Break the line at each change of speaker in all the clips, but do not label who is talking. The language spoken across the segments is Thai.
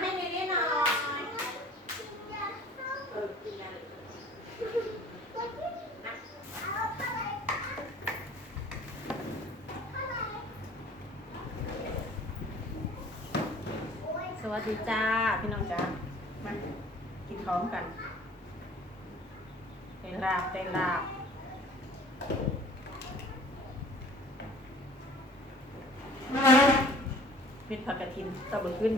ให้เมลี่หน่อยเออกินอะไรสวัสดีจ้า พี่น้องจ้ามากินพร้อมกันเตลาบเตลาบมิดผักกระทินตะบะขึ้น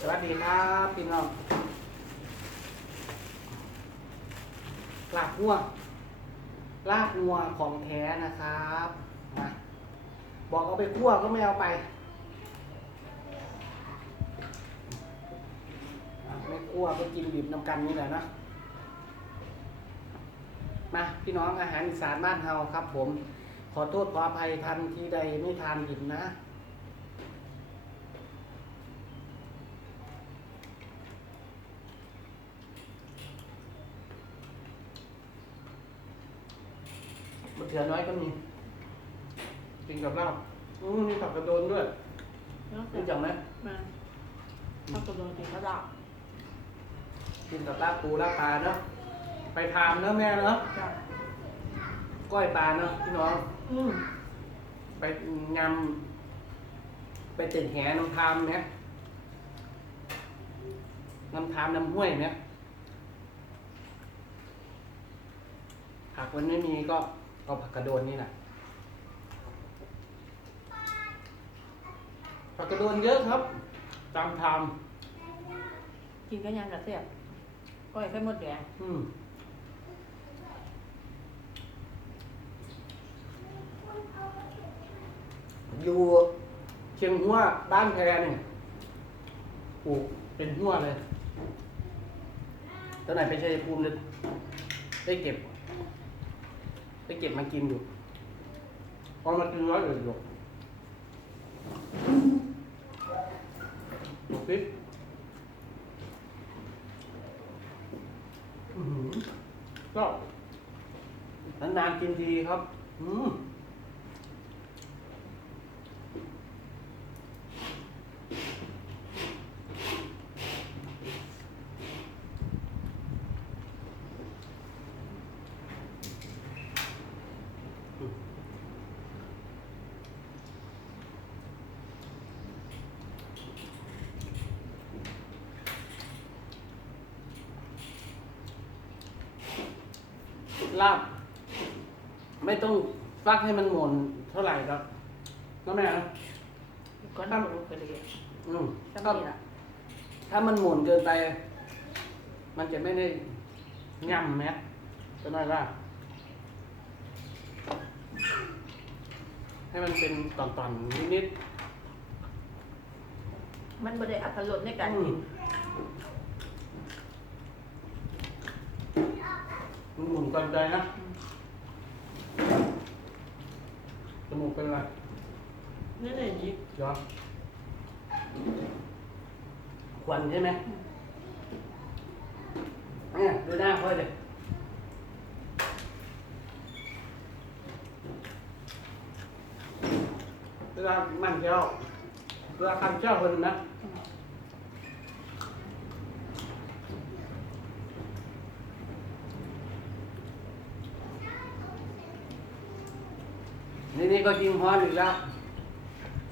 สวัสดีครับพี่น้องลาบงัวลาบงัวของแท้นะครับมาบอกเอาไปคั่วก็ไม่เอาไปไม่คั่วก็กินดิบน้ำกันนี่แหละนะมาพี่น้องอาหารอีสานบ้านเฮาครับ ผม ขอโทษขออภัยทันที่ใดไม่ทานดิบนะะเขือน้อยก็มี กินกับลาบอืมมีผักกระโดนด้วย
เนาะ
รู้จักไหม
มาข้าวกระโดดถึงกระดับ
กินกับลาบปูลาบปลาเนาะไปทามเนาะแม่เนาะ
จ้ะ
ก้อยปลาเนาะพี่น้อง
อืม
ไปยำไปเต็ดแหน้ำทามเนี่ยน้ำทามน้ำห้วยเนี่ยผักมันไม่มีก็ เอาผักกระโดนนี่แหละผักกระโดนเยอะครับ ตามทาม
กินก็ยังกระเสียบก้อยไข่มดแดง
อืมอยู่เชียงหัวบ้านแพรเนี่ยปลูกเป็นหัวเลยตอนไหนไปชัยภูมิเลยได้เก็บ ไปเก็บมากินอยู่พอมากินร้อยเลยหยกหยกพิษก็นานๆกินทีครับ อืม ลาบ ไม่ต้องฟักให้มันหม่นเท่าไหร่ครับน้องแม่นะ
ก็ต้องรู้กันเลย
อืม
จะ
ถ้า
มีละ
ถ้ามันหม่นเกินไป มันจะไม่ได้ง่ำแมจะน้อยว่า ให้มันเป็นตอนๆนิด
มันไม่ได้อัตรสใน
ๆ
การ
อื
กิ
ม
น
มั นหมุนเกินไปนะจมูกเป็นไร
นี่เลยยิบ
เหรอควันใช่ไหมเนี่ยดูหน้าเขาเลยเวลามันเจ้าเวลาคำเจ้าคนนะ ก็กินพอนอีกแล้ว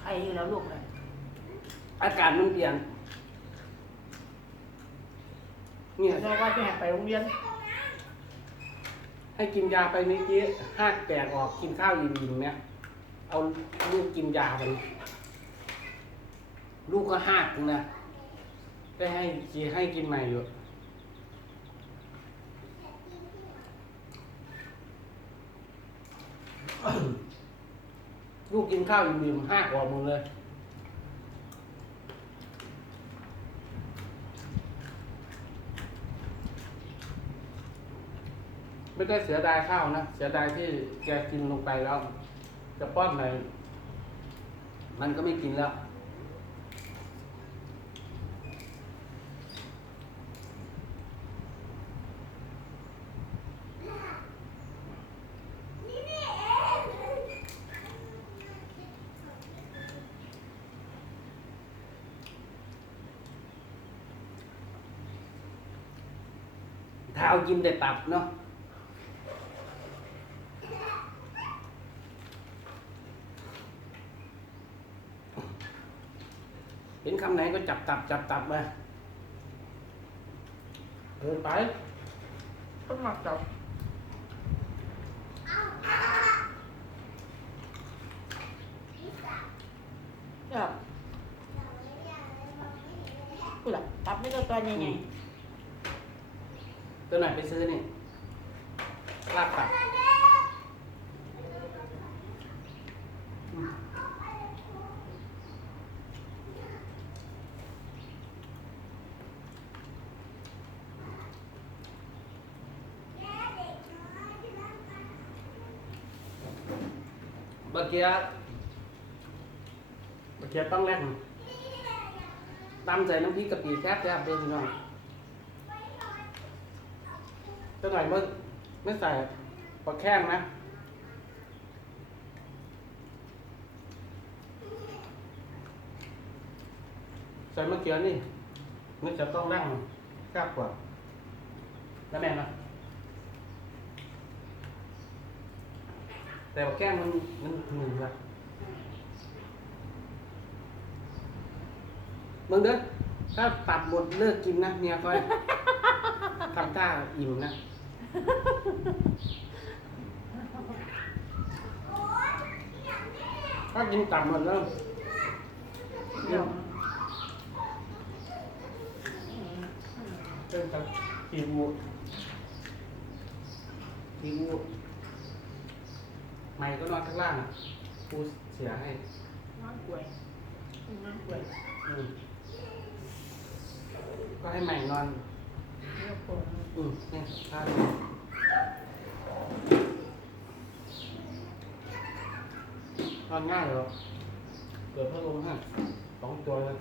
ใครอยู่แล้วลูกเลย
อากาศมันเปลี่ยน เนี่ย
แม่ว่าจะให้ไปโรงเรียน
ให้กินยาไปเมื่อกี้ห้ากแตกออกกินข้าวอิ่มๆเนี่ย เอาลูกกินยาไปลูกก็ห้ากนะได้ให้กีให้กินใหม่อยู่ ลูกกินข้าวอิ่มๆห้ากว่ามึงเลยไม่ได้เสียดายข้าวนะ เสียดายที่แกกินลงไปแล้ว จะป้อนไหนมันก็ไม่กินแล้ว ถ้าเอากินแต่ตับเนาะเห็นคำไหนก็จับตับจับ ตับมาเดินไป
ต้นหมักจับจับกูล่ะตับไม่ตัวตัวใหญ่
ตัวไหนไปซื้อนี่ลาบตับอืมเมื่อกี้เมื่อกี้ต้องแรกตำใส่น้ำพริกกะปิแซ่บแซ่บๆเด้อพี่น้อง ตัวไหนไม่ไม่ใส่ปลาแข้งนะใส่มะเขือนี่มันจะต้องนั่งกล้ากว่าแล้วแม่นะแต่ปลาแข้งมันมันหนึ่งละมึงเด้อถ้าตัดหมดเลิกกินนะเมียค่อย ทำท่าอิ่มนะถ้ากินตับหมดแล้ว
ๆเดี๋ยว
เริ่มจากกีวูกีวูไม่ก็นอนข้างล่างอะกูเสียให้
นอนป่วยนอนป่วย
อืมก็ให้ใหม่นอน
เดี๋ยวปวด
อืมเนี่ยท่านี้นอนง่ายเหรอเปิดพัดลมให้สองตัวเลย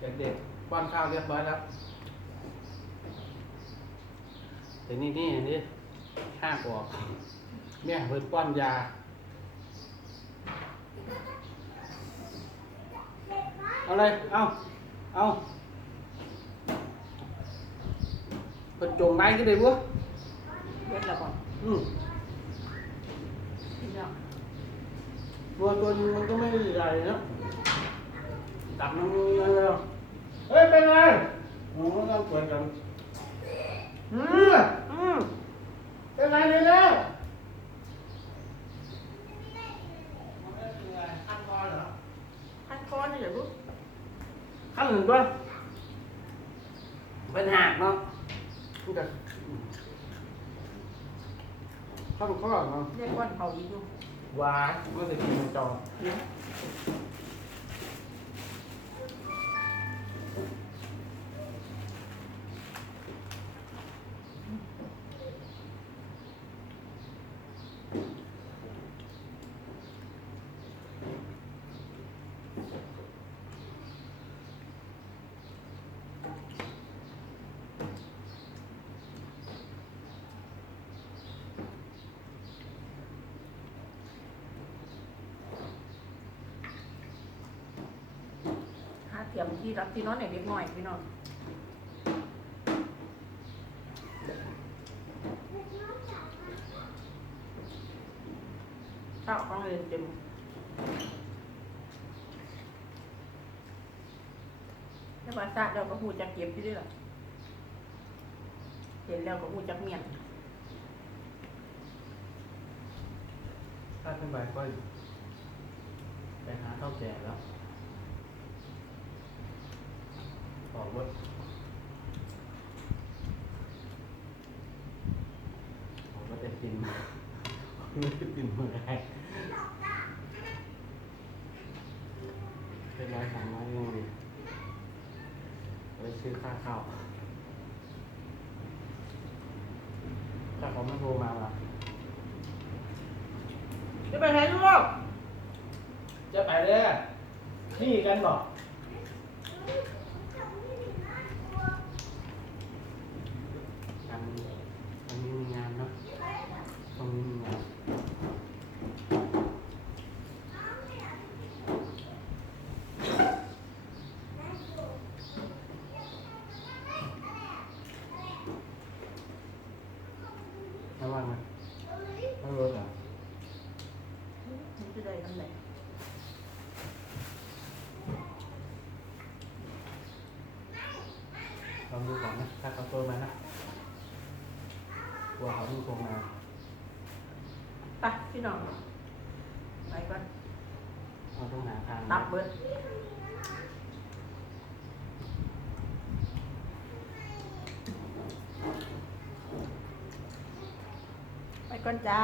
เด็กๆป้อนข้าวเรียบร้อยแล้วแต่นี่นี่นี่ห้ากออก เนี่ยเพิ่นป้อนยาเอาเลยเอาเอาเพิ่นจงไม้ก็ได้บ่
เวทแล้วก่อน
อืม
พี่น้อง
ตัวตัวนึงมันก็ไม่ใหญ่นะจับมันเลยเฮ้ยเป็นไงโอ้ต้องเปิดกันอืม
อืม
เป็นไงเลยแล้วขั้นตอนเหรอ
ขั้นคอนี่เดี๋ยวลูก
ขั้นหนึ่งด้วยเป็นหักเนาะมันจะขั้นข้อเนาะ
เรียกว่าเผาอีกลูก
วายมันจะกินจอ
รียวหาเทียมที่รับที่นอนไหนเล็กน้อยพี่น้องข้าวของเรียนเต็มแล้วภาษาเราก็พูดจักเก็บที่ด้วยล่ะเห็นแล้วก็พูดจักเมียน
ถ้าเป็นใบก็ไปหาเท่าแก่แล้ว บอกว่าผมก็จะกินไม่ได้กินเมื่อไรเป็นร้อยสามร้อยเองดิไปซื้อค่าข้าวถ้าเขาไม่โทรมาล่ะ
จะไปไหนลูก
จะไปเลยนี่กันบอกอันอันนี้มีงานเนาะตรงนี้มีงาน องดูก่อนนะถ้าเขาเปิดมา นะกลัวเขาไม่โทรมา
ไปพี่น้องไปก่อน
เราต้องหาทาง
ตับเบิดไปก่อนจ้า